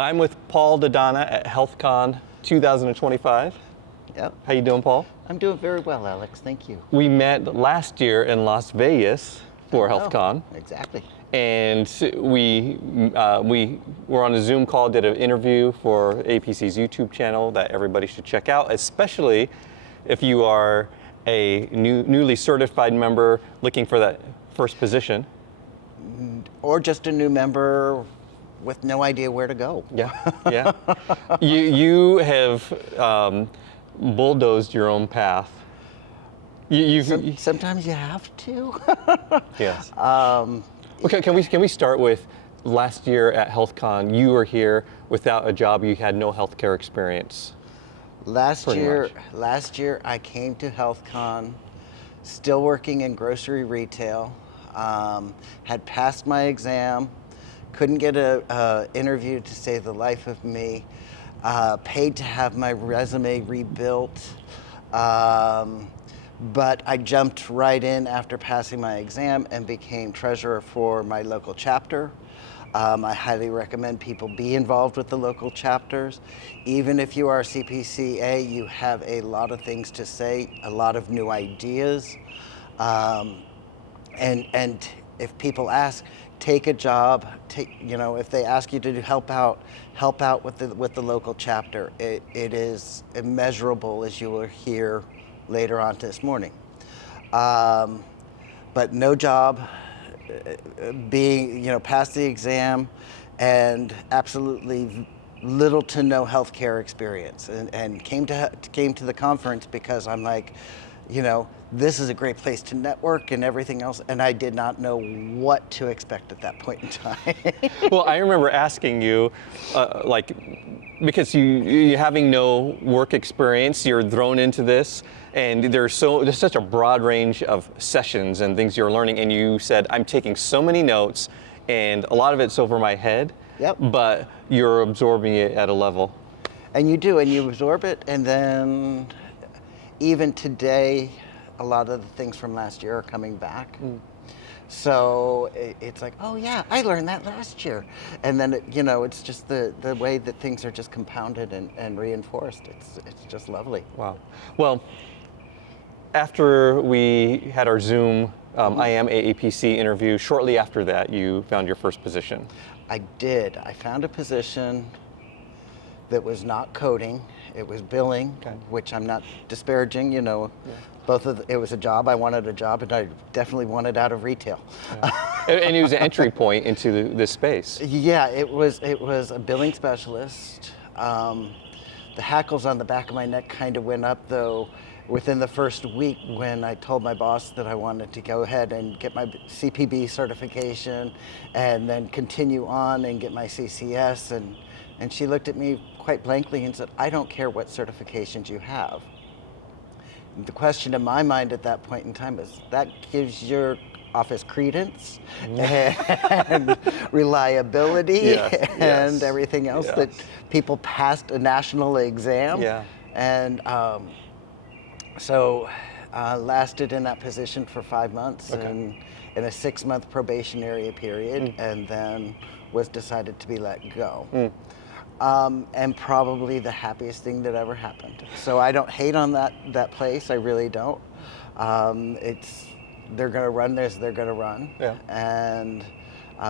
I'm with Paul Daddona at HealthCon 2025. Yep. How you doing, Paul? I'm doing very well, Alex. Thank you. We met last year in Las Vegas for Oh, HealthCon, exactly. and we were on a Zoom call, did an interview for AAPC's YouTube channel that everybody should check out, especially if you are a newly certified member looking for that first position. Or just a new member with no idea where to go. Yeah, yeah. You have bulldozed your own path. Sometimes you have to. Yes. Okay, can we start with last year at HealthCon? You were here without a job. You had no healthcare experience. Last year I came to HealthCon, still working in grocery retail. Had passed my exam, couldn't get a interview to save the life of me. Paid to have my resume rebuilt. But I jumped right in after passing my exam and became treasurer for my local chapter. I highly recommend people be involved with the local chapters. Even if you are a CPC-A, you have a lot of things to say, a lot of new ideas. And if people ask, take a job. If they ask you to help out with the local chapter. It is immeasurable, as you will hear later on this morning. But no job, being past the exam, and absolutely little to no healthcare experience, and came to the conference because I'm like, this is a great place to network and everything else, and I did not know what to expect at that point in time. Well, I remember asking you, because you having no work experience, you're thrown into this, and there's such a broad range of sessions and things you're learning, and you said, I'm taking so many notes, and a lot of it's over my head, Yep. But you're absorbing it at a level. And you do, and you absorb it, and then even today, a lot of the things from last year are coming back. So it's like, oh yeah, I learned that last year. And then, it's just the way that things are just compounded and reinforced. It's just lovely. Wow. Well, after we had our Zoom I am AAPC interview, shortly after that, you found your first position. I did. I found a position that was not coding. It was billing, Okay. which I'm not disparaging, Yeah. It was a job. I wanted a job, and I definitely wanted out of retail. Yeah. And it was an entry point into this space. Yeah, it was a billing specialist. The hackles on the back of my neck kind of went up, though, within the first week when I told my boss that I wanted to go ahead and get my CPB certification and then continue on and get my CCS. And she looked at me quite blankly and said, I don't care what certifications you have. The question in my mind at that point in time is, that gives your office credence and reliability and everything else that people passed a national exam. Yeah. And so lasted in that position for 5 months and in a 6-month probationary period, and then was decided to be let go. And probably the happiest thing that ever happened. So I don't hate on that place, I really don't. They're gonna run this, they're gonna run. Yeah. And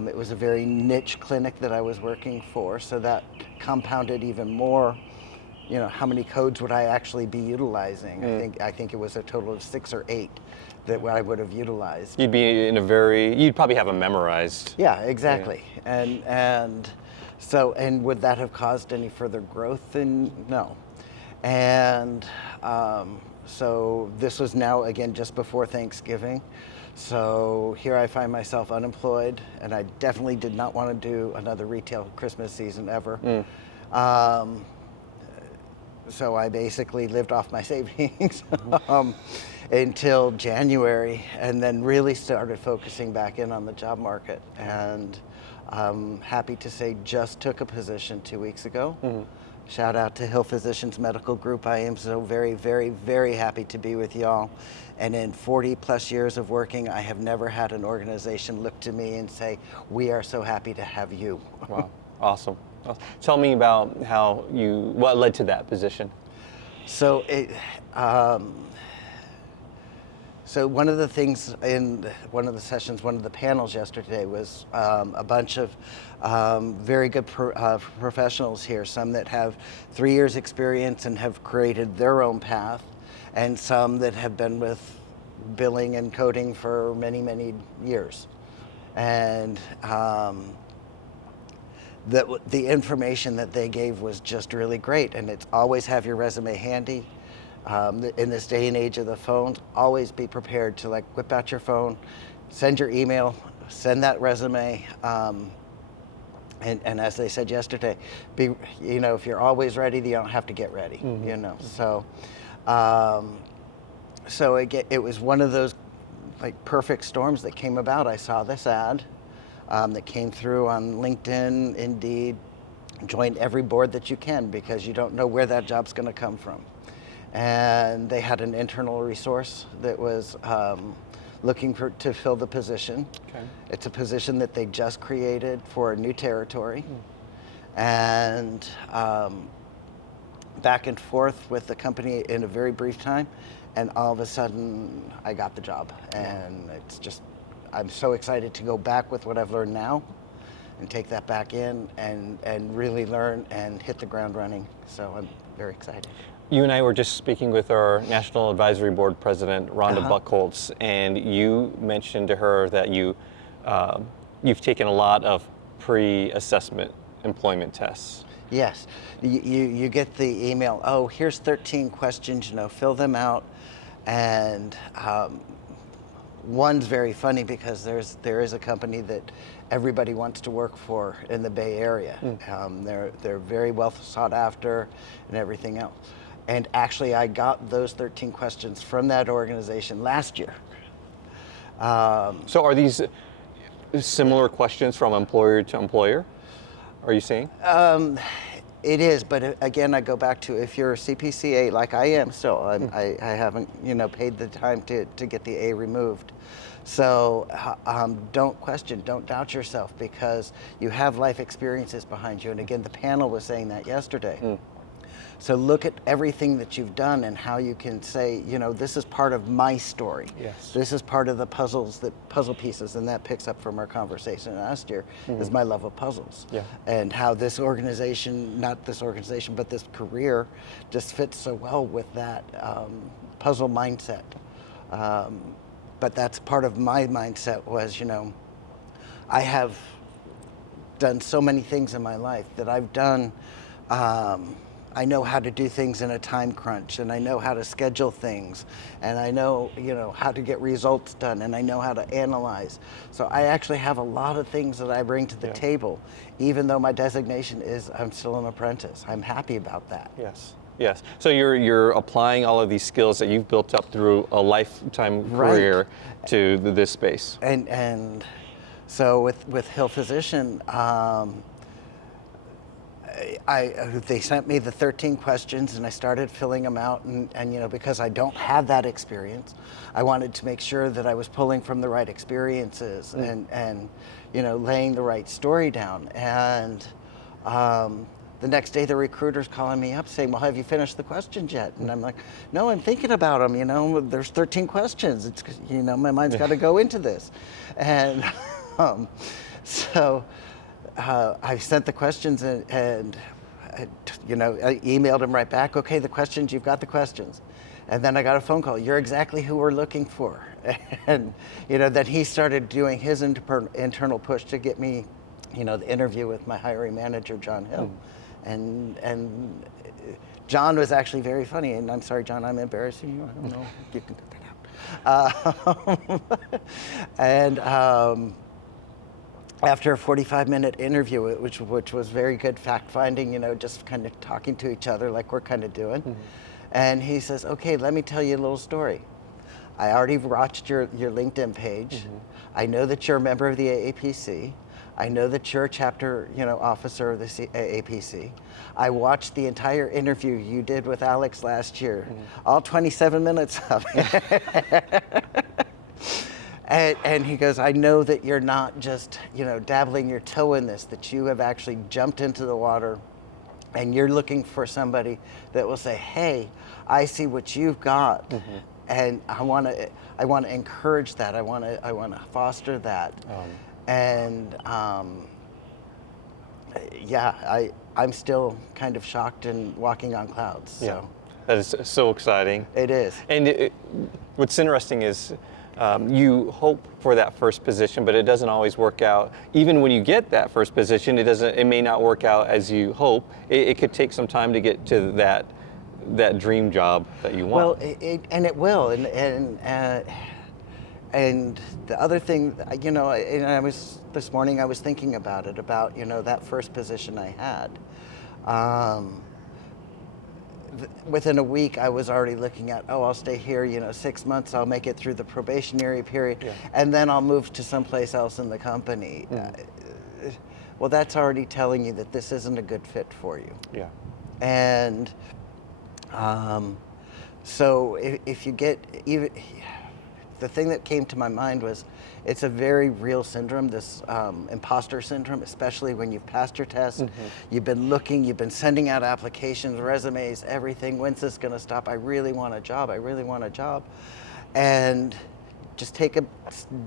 it was a very niche clinic that I was working for, so that compounded even more, how many codes would I actually be utilizing? I think it was a total of 6 or 8 that I would have utilized. You'd be you'd probably have them memorized. Yeah, exactly. Yeah. And would that have caused any further growth? No. And so this was now, again, just before Thanksgiving. So here I find myself unemployed, and I definitely did not want to do another retail Christmas season ever. So I basically lived off my savings until January, and then really started focusing back in on the job market. And I'm happy to say just took a position 2 weeks ago. Shout out to Hill Physicians Medical Group. I am so very, very, very happy to be with y'all. And in 40 plus years of working, I have never had an organization look to me and say, we are so happy to have you. Wow, awesome. Well, tell me about what led to that position. So so one of the things in one of the sessions, one of the panels yesterday was a bunch of very good professionals here, some that have 3 years experience and have created their own path, and some that have been with billing and coding for many, many years. And the information that they gave was just really great, and it's always have your resume handy. In this day and age of the phones, always be prepared to like whip out your phone, send your email, send that resume, and as they said yesterday, if you're always ready, you don't have to get ready. So it was one of those like perfect storms that came about. I saw this ad that came through on LinkedIn, Indeed. Join every board that you can, because you don't know where that job's going to come from. And they had an internal resource that was looking to fill the position. Okay. It's a position that they just created for a new territory. And back and forth with the company in a very brief time, and all of a sudden I got the job. And it's just, I'm so excited to go back with what I've learned now and take that back in and really learn and hit the ground running. So I'm very excited. You and I were just speaking with our National Advisory Board President, Rhonda Buckholtz, and you mentioned to her that you've taken a lot of pre-assessment employment tests. Yes, you get the email, oh, here's 13 questions, fill them out. And one's very funny because there is a company that everybody wants to work for in the Bay Area. They're very well sought after and everything else. And actually, I got those 13 questions from that organization last year. So are these similar questions from employer to employer, are you saying? It is, but again, I go back to, if you're a CPC-A, like I am still, I haven't paid the time to get the A removed. So don't question, don't doubt yourself, because you have life experiences behind you. And again, the panel was saying that yesterday. So look at everything that you've done and how you can say, this is part of my story. Yes. This is part of the puzzle pieces, and that picks up from our conversation last year, is my love of puzzles. Yeah. And how this organization, not this organization, but this career just fits so well with that puzzle mindset. But that's part of my mindset was, I have done so many things in my life that I've done. I know how to do things in a time crunch, and I know how to schedule things, and I know, how to get results done, and I know how to analyze. So I actually have a lot of things that I bring to the table, even though my designation is I'm still an apprentice. I'm happy about that. Yes. Yes. So you're applying all of these skills that you've built up through a lifetime career to this space. And so with Hill Physician, they sent me the 13 questions, and I started filling them out, and because I don't have that experience, I wanted to make sure that I was pulling from the right experiences and laying the right story down. And the next day, the recruiter's calling me up saying, well, have you finished the questions yet? And I'm like, no, I'm thinking about them. There's 13 questions. It's, my mind's got to go into this. And so I sent the questions and I emailed him right back. Okay, the questions, you've got the questions. And then I got a phone call. You're exactly who we're looking for. And then he started doing his internal push to get me, the interview with my hiring manager, John Hill. And John was actually very funny. And I'm sorry, John, I'm embarrassing you. I don't know if you can cut that out. And after a 45-minute interview, which was very good fact-finding, just kind of talking to each other like we're kind of doing. And he says, okay, let me tell you a little story. I already watched your LinkedIn page. I know that you're a member of the AAPC. I know that you're a chapter, officer of the AAPC. I watched the entire interview you did with Alex last year, all 27 minutes of it. And he goes, I know that you're not just, dabbling your toe in this, that you have actually jumped into the water and you're looking for somebody that will say, hey, I see what you've got. And I want to encourage that. I want to foster that. And I'm still kind of shocked and walking on clouds. So. Yeah, that is so exciting. It is. And what's interesting is you hope for that first position, but it doesn't always work out. Even when you get that first position, it may not work out as you hope. It could take some time to get to that dream job that you want. Well, it will. And the other thing, and this morning I was thinking about it, about, that first position I had. Within a week, I was already looking at, I'll stay here, 6 months, I'll make it through the probationary period, and then I'll move to someplace else in the company. Well, that's already telling you that this isn't a good fit for you. Yeah. And so if you get even, the thing that came to my mind was, it's a very real syndrome, this imposter syndrome, especially when you've passed your test, you've been looking, you've been sending out applications, resumes, everything. When's this going to stop? I really want a job. I really want a job. And just take a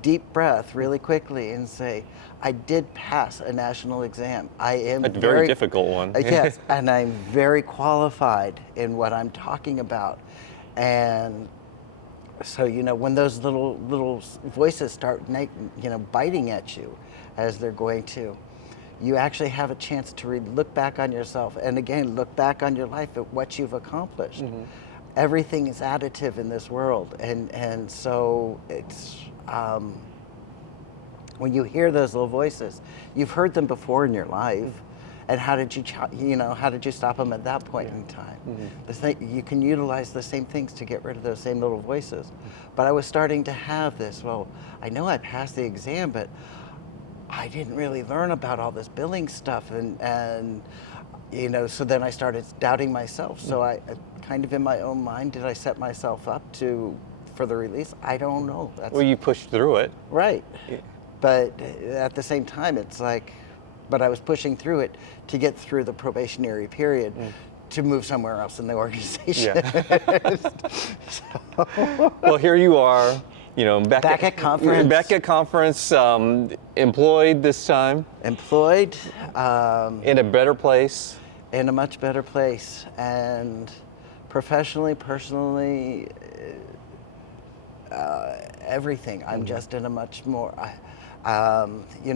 deep breath really quickly and say, I did pass a national exam. I am a very difficult one. Yes, and I'm very qualified in what I'm talking about. And so, when those little voices start, biting at you, as they're going to, you actually have a chance to look back on yourself, and again, look back on your life at what you've accomplished. Everything is additive in this world, and so it's when you hear those little voices, you've heard them before in your life. And how did you stop them at that point in time? You can utilize the same things to get rid of those same little voices. But I was starting to have this, well, I know I passed the exam, but I didn't really learn about all this billing stuff. And so then I started doubting myself. So I kind of in my own mind, did I set myself up for the release? I don't know. Well, you pushed through it. Right. Yeah. But at the same time, it's like, but I was pushing through it to get through the probationary period to move somewhere else in the organization. Yeah. Well, here you are, back at conference. Back at conference, employed this time. Employed. In a better place. In a much better place. And professionally, personally, everything. I'm just in a much more...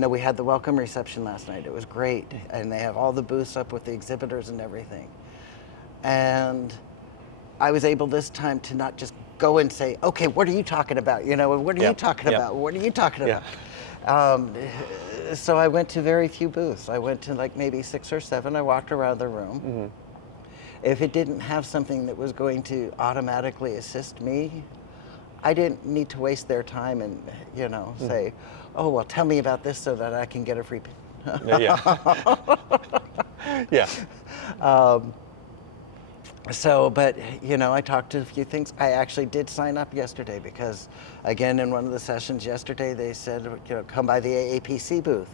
we had the welcome reception last night. It was great. And they have all the booths up with the exhibitors and everything. And I was able this time to not just go and say, okay, what are you talking about? What are you talking about? What are you talking about? So I went to very few booths. I went to like maybe 6 or 7. I walked around the room. If it didn't have something that was going to automatically assist me, I didn't need to waste their time and, say, oh, well, tell me about this so that I can get a free pin. Yeah. So, but, I talked to a few things. I actually did sign up yesterday because, again, in one of the sessions yesterday, they said, come by the AAPC booth.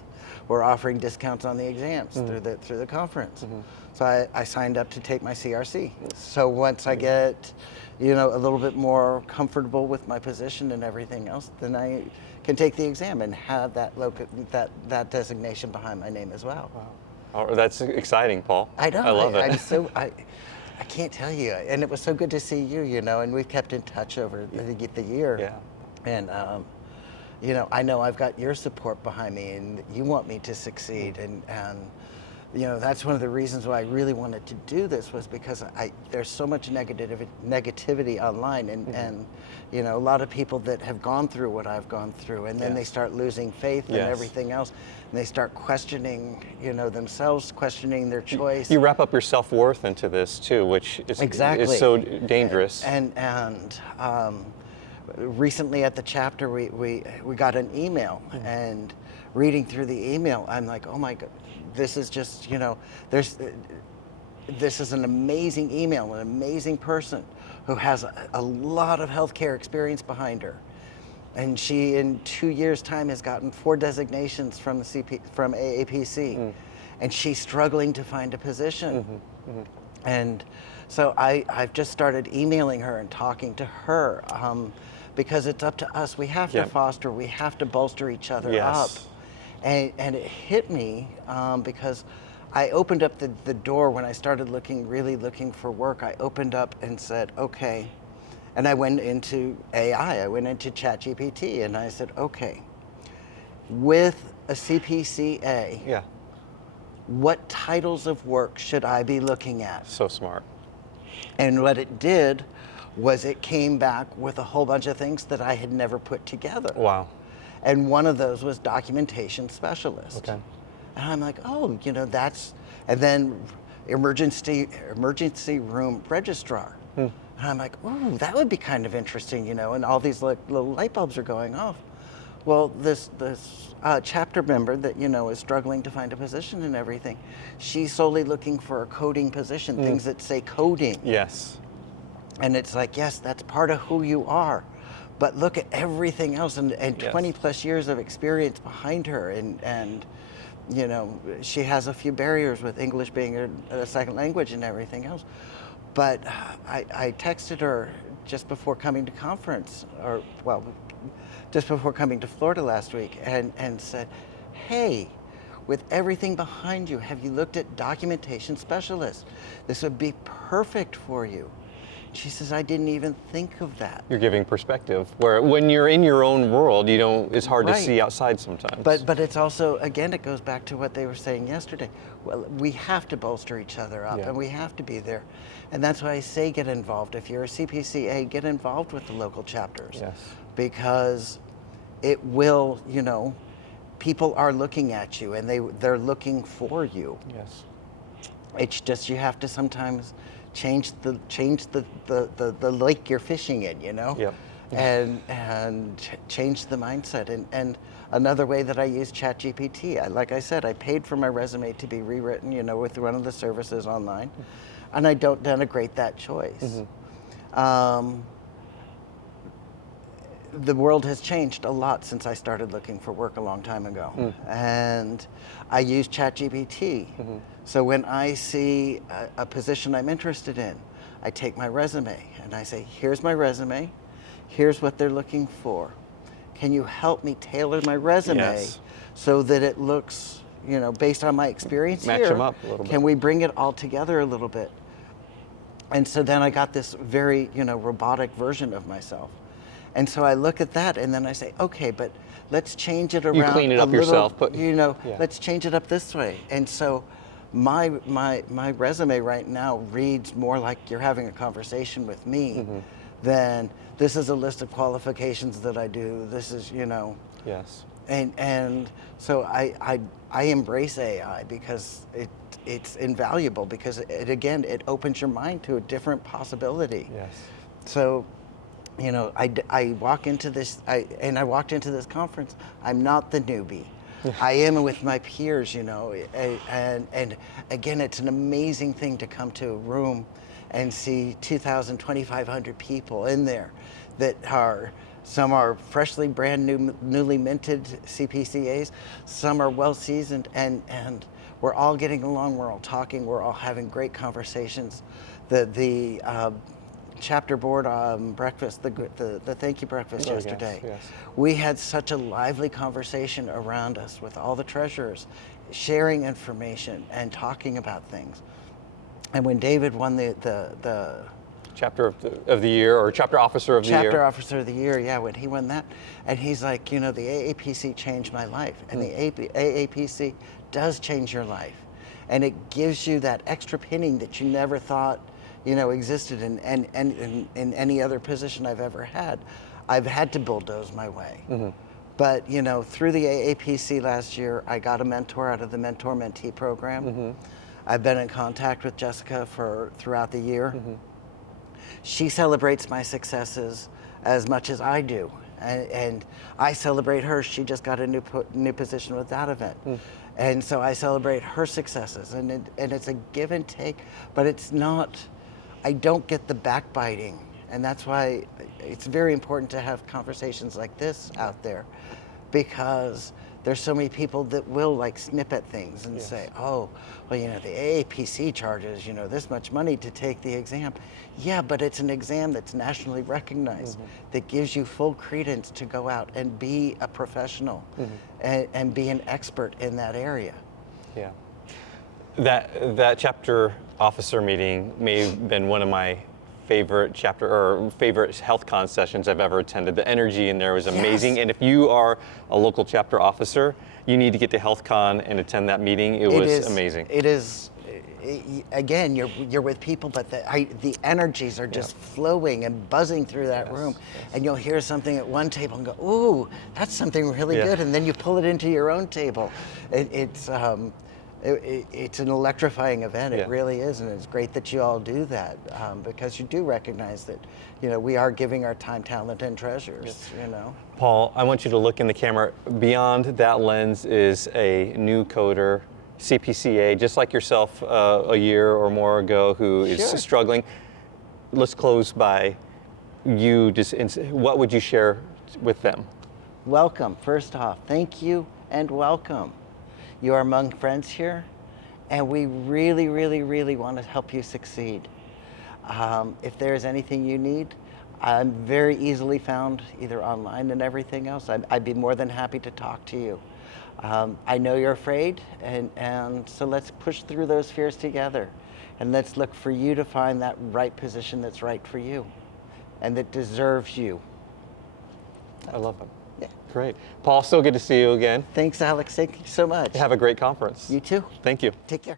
We're offering discounts on the exams through the conference. So I signed up to take my CRC. So once I get, a little bit more comfortable with my position and everything else, then I can take the exam and have that designation behind my name as well. Wow. Oh, that's exciting, Paul. I know. I love it. I can't tell you, and it was so good to see you, and we've kept in touch over the year. Yeah. And I know I've got your support behind me, and you want me to succeed, and that's one of the reasons why I really wanted to do this, was because there's so much negativity online, and a lot of people that have gone through what I've gone through, and then they start losing faith and everything else, and they start questioning, themselves, questioning their choice. You wrap up your self-worth into this too, which is so dangerous. And recently at the chapter, we got an email, and reading through the email, I'm like, oh my God. This is just, this is an amazing email, an amazing person who has a lot of healthcare experience behind her. And she, in 2 years' time, has gotten 4 designations from the from AAPC, and she's struggling to find a position. And so I've just started emailing her and talking to her, because it's up to us. We have to foster, we have to bolster each other up. And it hit me because I opened up the door when I started really looking for work. I opened up and said, okay. And I went into AI, I went into ChatGPT, and I said, okay, with a CPC-A, what titles of work should I be looking at? So smart. And what it did was it came back with a whole bunch of things that I had never put together. Wow. And one of those was documentation specialist. Okay. And I'm like, oh, that's, and then emergency room registrar. And I'm like, ooh, that would be kind of interesting, and all these little light bulbs are going off. Well, this chapter member that, is struggling to find a position and everything, she's solely looking for a coding position, things that say coding. Yes. And it's like, yes, that's part of who you are. But look at everything else, and 20 plus years of experience behind her, and she has a few barriers with English being a second language and everything else. But I texted her just before coming to conference, just before coming to Florida last week, and said, hey, with everything behind you, have you looked at documentation specialist? This would be perfect for you. She says, I didn't even think of that. You're giving perspective, where when you're in your own world, it's hard to see outside sometimes. But it's also, again, it goes back to what they were saying yesterday. Well, we have to bolster each other up, and we have to be there. And that's why I say get involved. If you're a CPC-A, get involved with the local chapters. Yes. Because it will, people are looking at you, and they're looking for you. Yes. It's just, you have to sometimes change the lake you're fishing in, Yep. and change the mindset. And another way that I use ChatGPT, like I said, I paid for my resume to be rewritten, with one of the services online, and I don't denigrate that choice. The world has changed a lot since I started looking for work a long time ago, and I use ChatGPT. So when I see a position I'm interested in, I take my resume and I say, here's my resume, here's what they're looking for. Can you help me tailor my resume so that it looks, based on my experience Match here, them up a little bit. Can we bring it all together a little bit? And so then I got this very, robotic version of myself. And so I look at that and then I say, okay, but let's change it around. You clean it up yourself, but let's change it up this way. And so my resume right now reads more like you're having a conversation with me than this is a list of qualifications that I do. This is, Yes. And so I embrace AI because it's invaluable, because it opens your mind to a different possibility. Yes. So, I walk into this, I walked into this conference. I'm not the newbie. I am with my peers, and again, it's an amazing thing to come to a room and see 2,000, 2,500 people in there that some are freshly brand new, newly minted CPC-As, some are well seasoned, and we're all getting along, we're all talking, we're all having great conversations. The chapter board breakfast, the thank you breakfast yesterday. Yes. We had such a lively conversation around us with all the treasurers, sharing information and talking about things. And when David won the Chapter of the year, or chapter officer of the year. Chapter officer of the year, when he won that, and he's like, the AAPC changed my life, and the AAPC does change your life, and it gives you that extra pinning that you never thought existed in any other position I've ever had. I've had to bulldoze my way. But, through the AAPC last year, I got a mentor out of the mentor-mentee program. I've been in contact with Jessica throughout the year. She celebrates my successes as much as I do. And I celebrate her. She just got a new position with that event. And so I celebrate her successes. And it's a give and take, but it's not, I don't get the backbiting And that's why it's very important to have conversations like this out there, because there's so many people that will like snip at things and say, oh, well, you know, the AAPC charges, you know, this much money to take the exam. Yeah, but it's an exam that's nationally recognized, that gives you full credence to go out and be a professional and be an expert in that area. Yeah. That chapter officer meeting may have been one of my favorite HealthCon sessions I've ever attended. The energy in there was amazing. And if you are a local chapter officer, you need to get to HealthCon and attend that meeting. It was amazing. It is. Again, you're with people, but the energies are just flowing and buzzing through that room, and you'll hear something at one table and go, "Ooh, that's something really good," and then you pull it into your own table. It's an electrifying event. It really is, and it's great that you all do that because you do recognize that, you know, we are giving our time, talent, and treasures. You know. Paul, I want you to look in the camera. Beyond that lens is a new coder, CPC-A, just like yourself a year or more ago, who is struggling. Let's close by you just, what would you share with them? Welcome, first off, thank you and welcome. You are among friends here, and we really, really, really want to help you succeed. If there's anything you need, I'm very easily found either online and everything else. I'd be more than happy to talk to you. I know you're afraid, and so let's push through those fears together, and let's look for you to find that right position that's right for you and that deserves you. I love it. Yeah. Great. Paul, so good to see you again. Thanks, Alex. Thank you so much. Have a great conference. You too. Thank you. Take care.